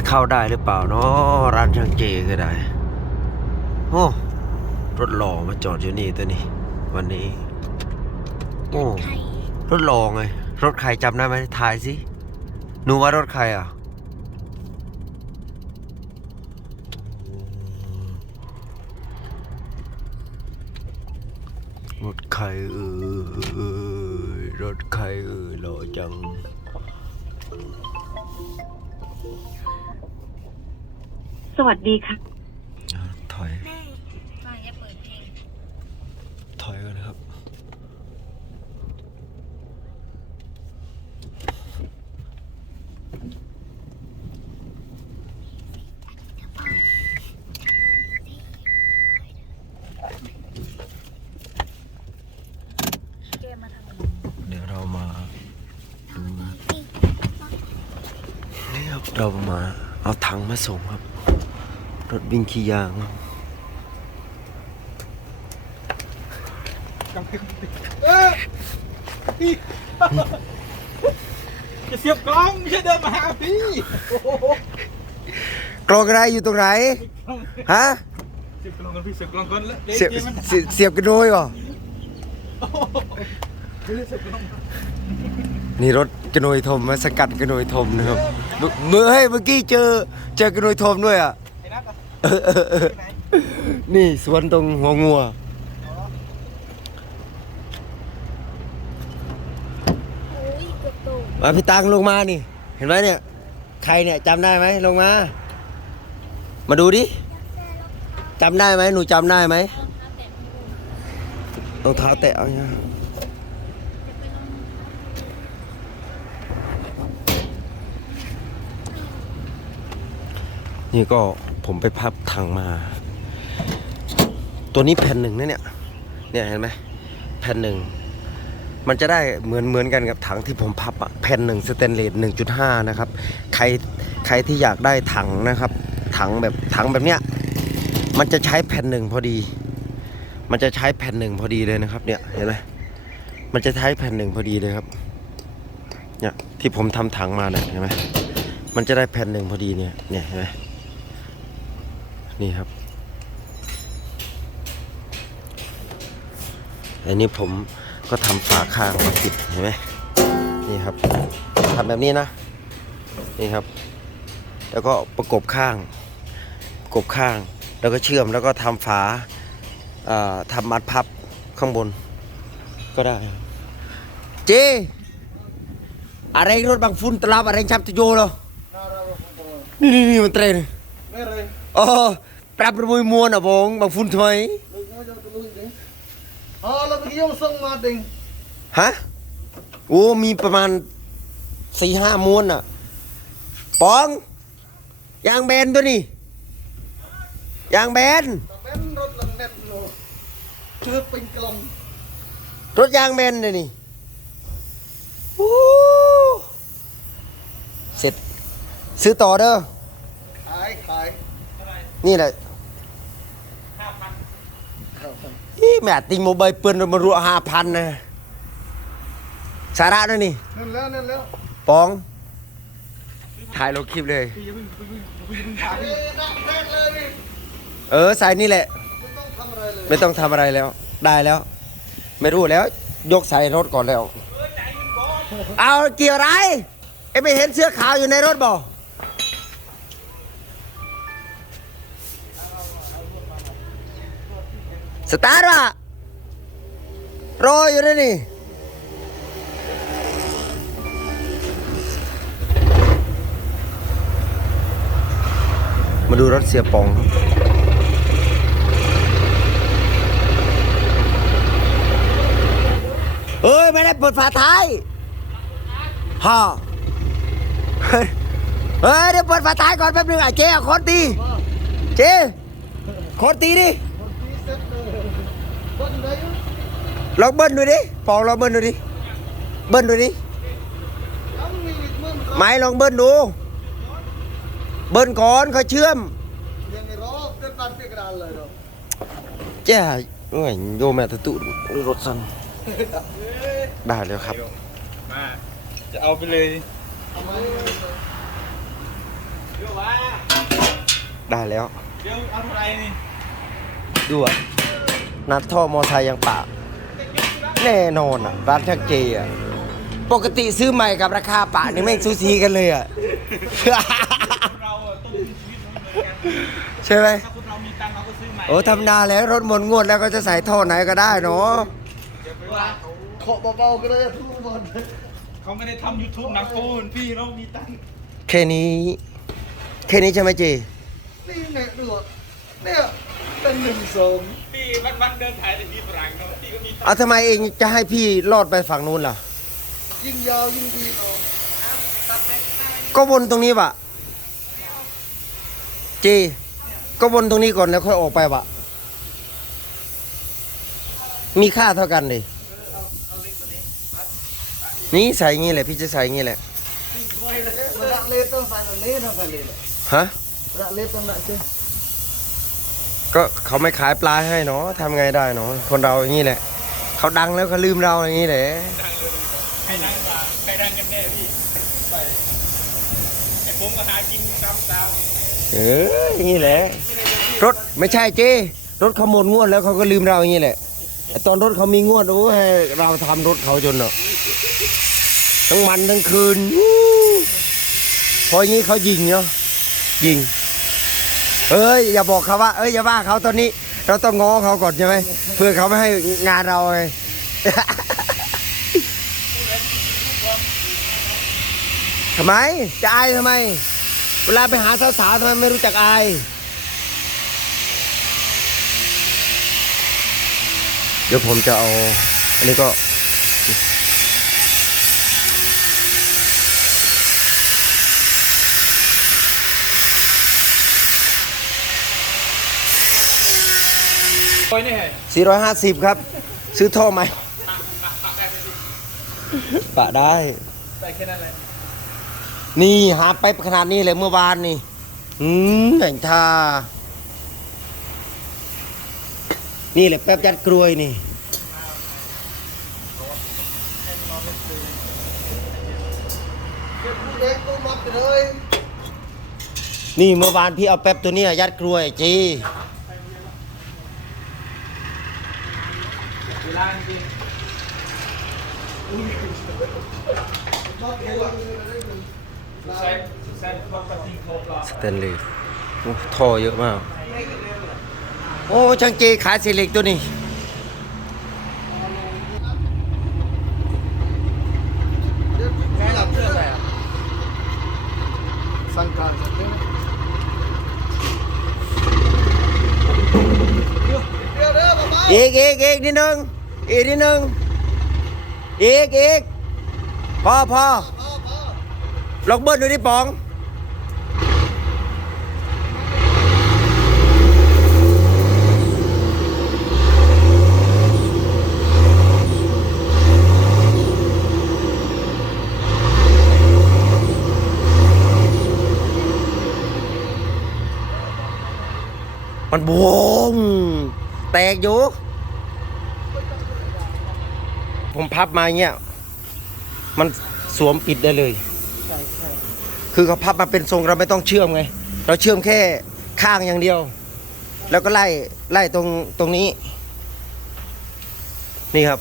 จะเข้าได้หรือเปล่าเนาะร้านช่างเจก็ได้โอ้รถหล่อมาจอดอยู่นี่ตัวนี้ วันนี้ โอ้รถหล่อไงรถใครจำได้ไหมถ่ายสิหนูว่ารถใครอะรถใครเอ่ยรถใครเอ่ยหล่อจัง สวัสดีค่ะ ถอยฟังจะเปิดเพลงถอยกันนะครับ เกมมาทำอะไรเดี๋ยวเรามาดูนี่ครับเรามาเอาถังมาส่งครับ รถวิ่งขี้ยางครับจะเสียบกล้องไม่ใช่เดินมาหาพี่กลองอะไรอยู่ตรงไหน ฮะ เสียบกล้องกันพี่เสียบกล้องกันแล้วเสียบดี๋วมันเสียบเสียบกันโดยเหรอเดี๋ยวเสียบกล้องนี่รถกระโนยทมมาสกัดกระโนยทมนะครับเมื่อเมื่อเฮ้ยเมื่อกี้เจอเจอกระโนยทมด้วยอะไอ้นัทอะ เออเออเออนี่สวนตรงหัวงัวโอ้ยเกือบตกมาพี่ตังลงมานี่ เห็นไหมเนี่ย ใครเนี่ยจำได้ไหมลงมา มาดูดิจำได้ไหมหนูจำได้ไหมรองเท้าแตะเอาเนี่ยนี่ก็ ผมไปพับถังมา ตัวนี้แผ่นหนึ่งนะเนี่ย เนี่ยเห็นไหมแผ่นหนึ่ง มันจะได้เหมือนเหมือนกันกับถังที่ผมพับอะแผ่นหนึ่งสเตนเลสหนึ่งจุดห้านะครับ ใครใครที่อยากได้ถังนะครับ ถังแบบถังแบบเนี้ย มันจะใช้แผ่นหนึ่งพอดี มันจะใช้แผ่นหนึ่งพอดีเลยนะครับ เนี่ยเห็นไหมมันจะใช้แผ่นหนึ่งพอดีเลยครับ เนี่ยที่ผมทำถังมาเนี่ยเห็นไหมมันจะได้แผ่นหนึ่งพอดีเนี่ย เนี่ยเห็นไหม นี่ครับ อันนี้ผมก็ทำฝาข้างมาปิดเห็นไหมนี่ครับทำแบบนี้นะ นี่ครับ แล้วก็ประกบข้าง ประกบข้าง แล้วก็เชื่อมแล้วก็ทำฝาเอ่อทำมัดพับข้างบน ก็ได้ครับเจอะไรรถบางฟุ้นตลับอะไรชับตุโยเหรอนี่นี่นี่มันเตรนไม่เลยอ๋ อปรับประมวยมวนอะบงบางฟุ้นทำไมลูกน้อยจะลุยดิอ๋อแล้วเมื่อกี้ยังส่งมาดิงฮะโอ้มีประมาณสี่ห้ามวนอะปองยางแบนตัวนี้ยางแบนแต่เป็นรถลังเน็ตโลเชือกเป็นกล้องรถยางแบนเลยนี่โอ้เสร็จซื้อต่อเด้อขายขายนี่แหละอี แม่ติงโมบายเปิ้นมารัวห้าพันนะสาระด้วยนี่นั่นแล้วนั่นแล้วปอง ถ่ายลงคลิปเลย พี่อย่าเพิ่งเพิ่งเพิ่งเพิ่งถามพี่นั่งแรกเลยนี่เออสายนี่แหละ ไม่ต้องทำอะไรเลย ไม่ต้องทำอะไรแล้ว ได้แล้ว ไม่รู้แล้ว ยกใส่รถก่อนแล้ว เอาเกี่ยวอะไรไอ้ไม่เห็นเสื้อขาวอยู่ในรถบ่ สตาร์วะรออยู่นะนี่มาดูรถเสียปองครับเอ้ย ไม่ได้เปิดฝาท้ายฮ่าเฮ้ยเดี๋ยวเปิดฝาท้ายก่อนแป๊บนึงอะเจ๊เอาโคนตี เจ๊โคนตีดิ คนที่เซ็ตเลยบนได้ยัง ลองเบิ้ลดูดิปองลองเบิ้ลดูดิ เบิ้ลดูดิยังมีอีกมื่นไม้ลองเบิ้ลดู เบิ้ลก่อนเขาเชื่อมยังไม่รอเดินผ่านเปียกระดานเลยเนาะเจ้าโอ้ยโยแม่ตะตุรถสั่นได้แล้วครับ มาจะเอาไปเลยทำไมเดี๋ยวไว้ได้แล้ว เดี๋ยวเอาเท่าไหรนี่ดูอะนัดท่อมอไซค์ยังปาก แน่นอนอะร้านช่างเจอะปกติซื้อใหม่กับราคาปะนี่ไม่งซูซีกันเลยอะ เราอะต้องมีชีวิตมันเหมือนกันใช่ไหมถ้าคนเรามีตังค์เราก็ซื้อใหม่โอ้ทำนาแล้วรถหมดงวดแล้วก็จะใส่ท่อไหนก็ได้เนาะอย่าไปว่าเขาเคาะเบาๆก็ได้ทุกคนเขาไม่ได้ทำ YouTube หนักโกนพี่เรามีตังค์แค่นี้ แค่นี้ใช่ไหมเจ นี่เนี่ยดูอะเนี่ยเป็นหนึ่งสอง พี่วันวันๆเดินถ่ายแต่พี่ฝรั่งเนาะพี่ก็มีตังค์เอาทำไมเองจะให้พี่รอดไปฝั่งนู้นล่ะ ยิ่งยาวยิ่งดีเนาะก็วนตรงนี้ปะเจ ก็วนตรงนี้ก่อนแล้วค่อยออกไปปะมีค่าเท่ากันดินี่ใส่อย่างงี้แหละ พี่จะใส่อย่างงี้แหละ ระดับเลสต้องใส่แบบนี้ต้องใส่เลยแหละฮะ ระดับเลสต้องใส่เจ้ ก็เขาไม่ขายปลาให้เนาะทำไงได้เนาะคนเราอย่างนี้แหละ เขาดังแล้วเขาลืมเราอย่างนี้แหละใครดังกว่าใครดังกันแน่พี่ไปไอ้ผมก็หากินตามตามเอออย่างนี้แหละ รถไม่ใช่เจ้รถเขาหมดงวดแล้วเขาก็ลืมเราอย่างนี้แหละไอตอนรถเขามีงวดโอ้ให้เราทำรถเขาจนเนาะทั้งวันทั้งคืนวู้พออย่างนี้เขายิงเนาะยิง เอ้ยอย่าบอกเขาว่า เอ้ยอย่าว่าเขาตอนนี้ เราต้องง้อเขาก่อนใช่ไหมเพื่อเขาไม่ให้งานเราไง ทำไม จะอายทำไม เวลาไปหาสาวๆทำไมไม่รู้จักอายเดี๋ยวผมจะเอา อันนี้ก็ โอ้ยนี่ไง450 ครับ ซื้อท่อไหมปะได้ ไปแค่นั้นแหละนี่หาไปขนาดนี้เลยเมื่อวานนี่ อืมแต่งท่านี่แหละแป๊บยัดกลวยนี่ นี่เมื่อวานพี่เอาแป๊บตัวนี้ยยัดกลวยจี เวลาจริงมัดไปเลยสุดแซนสุดแซนพอดปฏิโคปลาสเตนเลสโอ้ท่อเยอะมาก โอ้ช่างเจขายเศษเหล็กตัวนี้เดี๋ยวหลับเรื่องอะไรสั่งการสั่งเรื่องเอกอีกอีกนิดนึง อีกนิดนึง อีกอีกพอพอพ่อพ่อลองเบิ้ลดูดิป๋อง มันบวมแตกอยู่ ผมพับมาอย่างเงี้ย มันสวมปิดได้เลยคือเขาพับมาเป็นทรงเราไม่ต้องเชื่อมไง เราเชื่อมแค่ข้างอย่างเดียว แล้วก็ไล่ไล่ตรงตรงนี้ นี่ครับ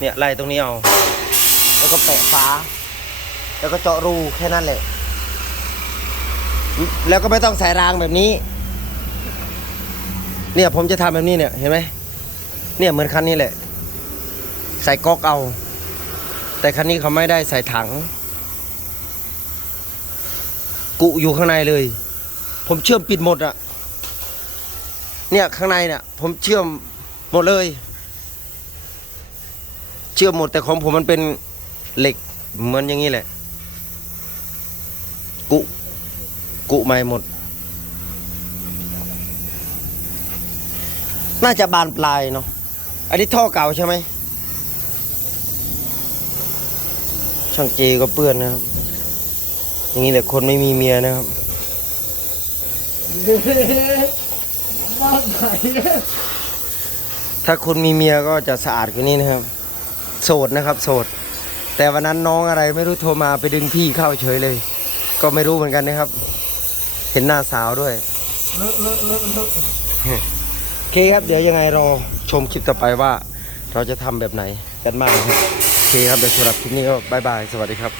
เนี่ยไล่ตรงนี้เอา แล้วก็แปะฝา แล้วก็เจาะรูแค่นั้นแหละ แล้วก็ไม่ต้องใส่รางแบบนี้ เนี่ยผมจะทำแบบนี้เนี่ยเห็นไหมเนี่ยเหมือนคันนี้แหละ ใส่ก๊อกเอา แต่คันนี้เขาไม่ได้ใส่ถัง กุอยู่ข้างในเลย ผมเชื่อมปิดหมดอะเนี่ยข้างในเนี่ยผมเชื่อมหมดเลย เชื่อมหมดแต่ของผมมันเป็นเหล็กเหมือนอย่างนี้แหละ กุกุไม่หมด น่าจะบานปลายเนาะอันนี้ท่อเก่าใช่ไหม ช่างเจก็เปื้อนนะครับ อย่างนี้แหละคนไม่มีเมียนะครับบ้าไหถ้าคุณมีเมียก็จะสะอาดกว่านี้นะครับ โสดนะครับ โสด แต่วันนั้นน้องอะไรไม่รู้โทรมาไปดึงพี่เข้าเฉยเลย ก็ไม่รู้เหมือนกันนะครับ เห็นหน้าสาวด้วยโอเคครับ เดี๋ยวยังไงรอชมคลิปต่อไปว่า เราจะทำแบบไหนกันบ้างครับ คครับเดี๋ยวสำหรับคลิปนี้ก็บายบาย สวัสดีครับ